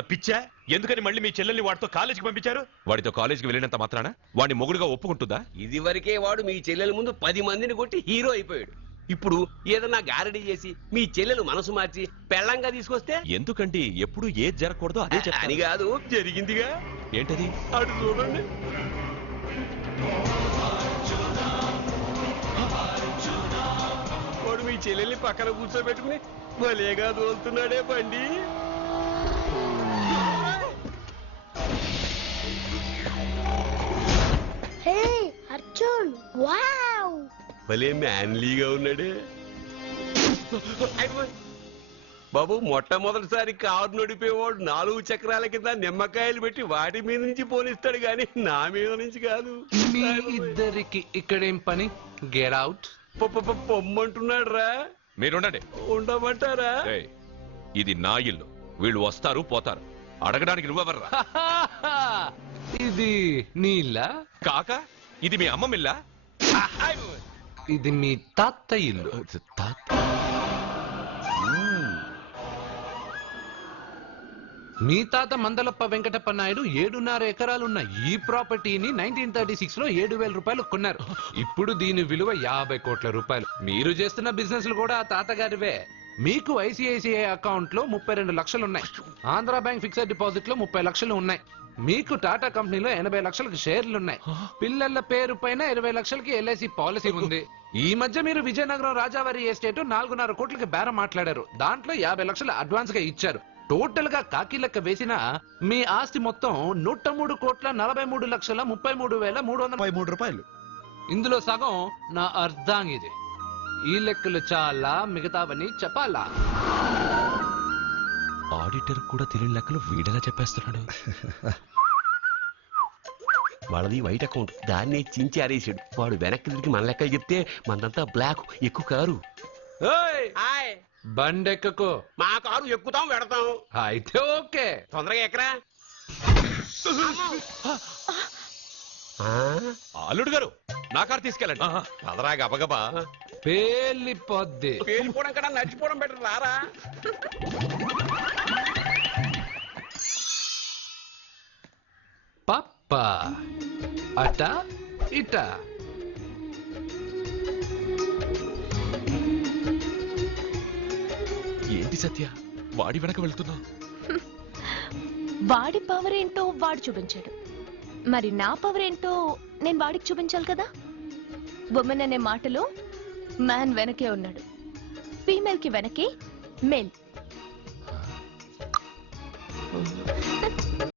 పిచ్చా? ఎందుకని మళ్ళీ మీ చెల్లెల్ని వాడితో కాలేజీకి పంపించారు? వాడితో కాలేజీకి వెళ్ళినంత మాత్రాన వాడిని మొగుడుగా ఒప్పుకుంటుందా? ఇది వరకే వాడు మీ చెల్లెల ముందు 10 మందిని కొట్టి హీరో అయిపోయాడు. ఇప్పుడు ఏదన్నా గారడీ చేసి మీ చెల్లెలు మనసు మార్చి పెళ్ళంగా తీసుకొస్తే ఎందుకండి ఎప్పుడు ఏది జరగకూడదో అదే అని చెప్తాను. కాదు, జరిగిందిగా. ఏంటది? అటు చూడండి. వాడు మీ చెల్లెల్ని పక్కన కూర్చోబెట్టుకుని భలేగా దోలుతున్నాడే బండి. హే అర్జున్, వావ్! భలే మ్యాన్లీగా ఉన్నాడే. బాబు, మొట్టమొదటిసారి కారు నడిపేవాడు 4 చక్రాల కింద నిమ్మకాయలు పెట్టి వాటి మీద నుంచి పోనిస్తాడు గాని నా మీద నుంచి కాదు. మీ ఇద్దరికి ఇక్కడేం పని? Get out. పొమ్మంటున్నాడు రా. మీరుండండి. ఉండమంటారా? ఏయ్, ఇది నా ఇల్లు. వీళ్ళు వస్తారు పోతారు. అడగడానికి నువ్వెవర్రా? ఇది నీళ్ళ? కాక ఇది మీ అమ్మ మిల్లా? ఇది మీ తాత ఇల్లు. మీ తాత మందలప్ప వెంకటప్ప నాయుడు 7.5 ఎకరాలున్న ఈ ప్రాపర్టీని 1936 లో 7,000 రూపాయలు కొన్నారు. ఇప్పుడు దీని విలువ 50 కోట్ల రూపాయలు. మీరు చేస్తున్న బిజినెస్లు కూడా ఆ తాతగారివే. మీకు ఐసిఐసిఐ అకౌంట్ లో 32 లక్షలు ఉన్నాయి. ఆంధ్ర బ్యాంక్ ఫిక్స్డ్ డిపాజిట్ లో 30 లక్షలు ఉన్నాయి. మీకు టాటా కంపెనీలో 80 లక్షలకు షేర్లున్నాయి. పిల్లల పేరు పైన 20 లక్షలకి ఎల్ఐసి పాలసీ ఉంది. ఈ మధ్య మీరు విజయనగరం రాజావారి ఎస్టేట్ 4.5 కోట్లకి బేరం మాట్లాడారు. దాంట్లో 50 లక్షలు అడ్వాన్స్ గా ఇచ్చారు. టోటల్ గా కాకి లెక్క వేసిన మీ ఆస్తి మొత్తం 103,43,33,333 రూపాయలు. ఇందులో సగం నా అర్ధాంగిది. ఈ లెక్కలు చాలా, మిగతావని చెప్పాలా? ఆడిటర్ కూడా తెలియని లెక్కలు వీడగా చెప్పేస్తున్నాడు. వాళ్ళది వైట్ అకౌంట్, దాన్ని చించి ఆరేసాడు. వాడు వెనక్కి తిరిగి మన లెక్కలు చెప్తే మనదంతా బ్లాక్, ఎక్కువ కారు. బండెక్కకు. మా కారు ఎక్కుతాం పెడతాం. అయితే ఓకే, తొందరగా ఎక్కరా. అల్లుడు గారు, నా కారు తీసుకెళ్ళండి. పదరా గబగబా. పేలిపోద్ది. పేలిపోవడం కన్నా నడిచిపోవడం బెటర్, రారా. పప్ప అట ఇట. ఏంటి సత్య, వాడి వెనక వెళ్తున్నా? వాడి పవర్ ఏంటో వాడు చూపించాడు. మరి నా పవర్ ఏంటో నేను వాడికి చూపించాలి కదా. ఉమెన్ అనే మాటలో మ్యాన్ వెనకే ఉన్నాడు, ఫీమేల్ కి వెనకే మేల్.